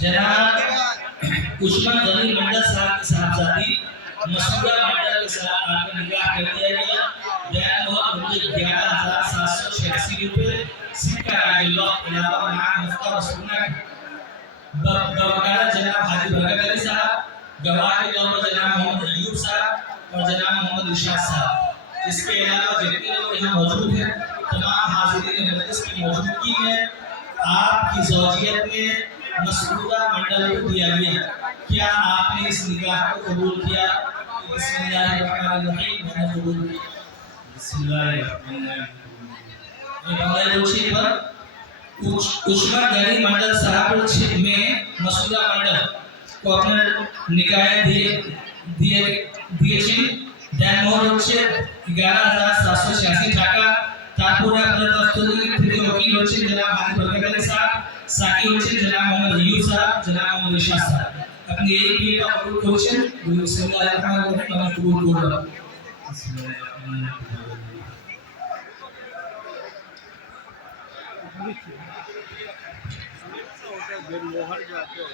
जनाब उस्मान गनी मंडल साहबजादी मसूदा मंडल के साथ आपका निकाह कर दिया गया। बैन हुआ मुझे 11,786 रुपए सिक्का राजुल्लाह इलावा नाम मुफ्ता रसूलना बवकालत जनाब हाजी भगत अली साहब, गवाह के तौर पर जनाब मोहम्मद अयूब साहब और जनाब मोहम्मद इरशाद साहब। इसके अलावा जितने लोग यहाँ मौजूद हैं तमाम हाजिरीन मजलिस की मौजूदगी में आपकी ज़ौजियत में मसरूदा मंडल को दिया गया। क्या आपने इस निकाह को कबूल किया? बिस्मिल्लाहिर्रहमानिर्रहीम। मैंने कबूल किया। बिस्मिल्लाहिर्रहमानिर्रहीम। उस्मान गनी मंडल साहब में मसूदा मंडल को अपने निकाह দিয়েছেন। দেন মোহর হচ্ছে 11,786 টাকা। তারপরে আপনার তরফ থেকে ওকিল হচ্ছে জনাব হাজি বরকত আলী সাহেব, সাকি হচ্ছে জনাব মোহাম্মদ আইয়ুব সাহেব, জনাব মোহাম্মদ ইরশাদ সাহেব। আপনি এই বিয়েটা কবুল করেছেন। বিসমিল্লাহির রহমানির রহিম। আমি কবুল করলাম। मोहर जो आते हो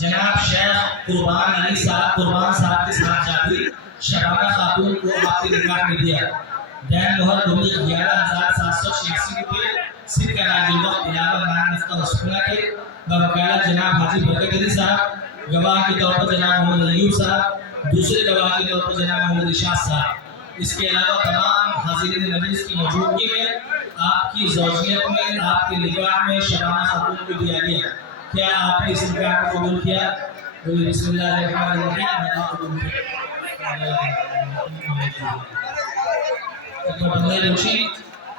जनाब शेख कुर्बान अली साहब के साथ शादी शबाना खातून को आपके निकाह में दिया। दैन मोहर 11,786 रुपए सिक्का राजुल्लाह इलावा नाम मुफ्ता रसूलना के बवकालत जनाब हाजी बरकत अली साहब, गवाह के तौर पर जनाब मोहम्मद अयूब साहब, दूसरे गवाह के तौर पर जनाब मोहम्मद इरशाद साहब। इसके अलावा तमाम हाजिरीन मजलिस की मौजूदगी में आपकी ज़ौजियत में आपके निकाह में शबाना खातून को दिया गया। क्या आपने इस निकाह को कबूल किया? बिस्मिल्लाहिर्रहमानिर्रहीम। मैंने कबूल किया।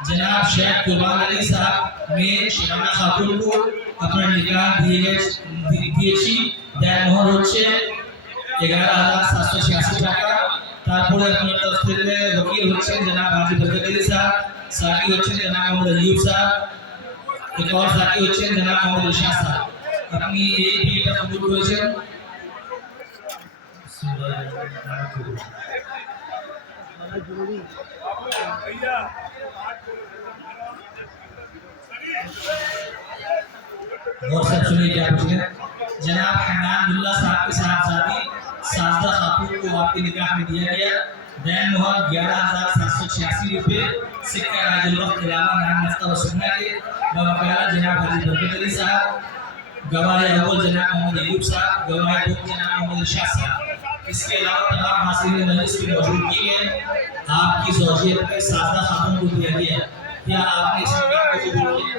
जनाब शेख कुर्बान अली साहब में शबाना खातून को अपना निकाह দিয়েছি। দেন মোহর হচ্ছে 11,786 টাকা। তারপরে আপনার তরফ থেকে ওকিল হচ্ছেন জনাব হাজি বরকত আলী সাহেব, সাকি হচ্ছেন জনাব মোহাম্মদ আইয়ুব সাহেব, एक और साथी হচ্ছেন জনাব মোহাম্মদ ইরশাদ সাহেব। আপনি এই বিয়েটা কবুল করেছেন। और सब सुनिए क्या पूछे। जनाब हनानुल्लाह साहब के साहबजादी साजदा खातून को आपके निकाह में दिया गया। दैन मोहर 11,786 रुपए सिक्का राजुल्लाह इलावा नाम मुफ्ता रसूलना के बवकालत जनाब हाजी बरकत अली साहब, गवाह अव्वल जनाब मोहम्मद अयूब साहब, गवाह दोम जनाब मोहम्मद इरशाद साहब। इसके अलावा तमाम हाजिरीन मजलिस की मौजूदगी में आपकी ज़ौजियत में साजदा खातून को दिया गया। क्या आपने इस निकाह को कबूल किया?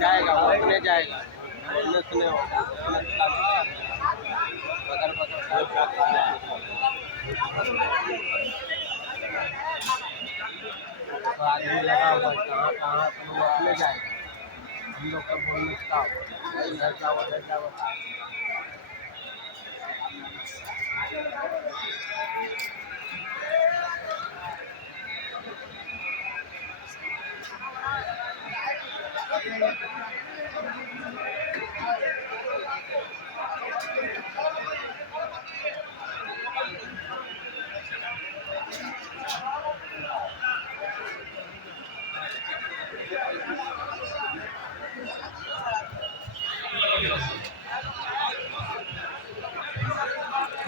जाएगा वो ले जाएगा आदमी लगा हुआ कहाँ कहाँ ले जाएगा। हम लोग का बोलने का इधर जाओ उधर जाओ।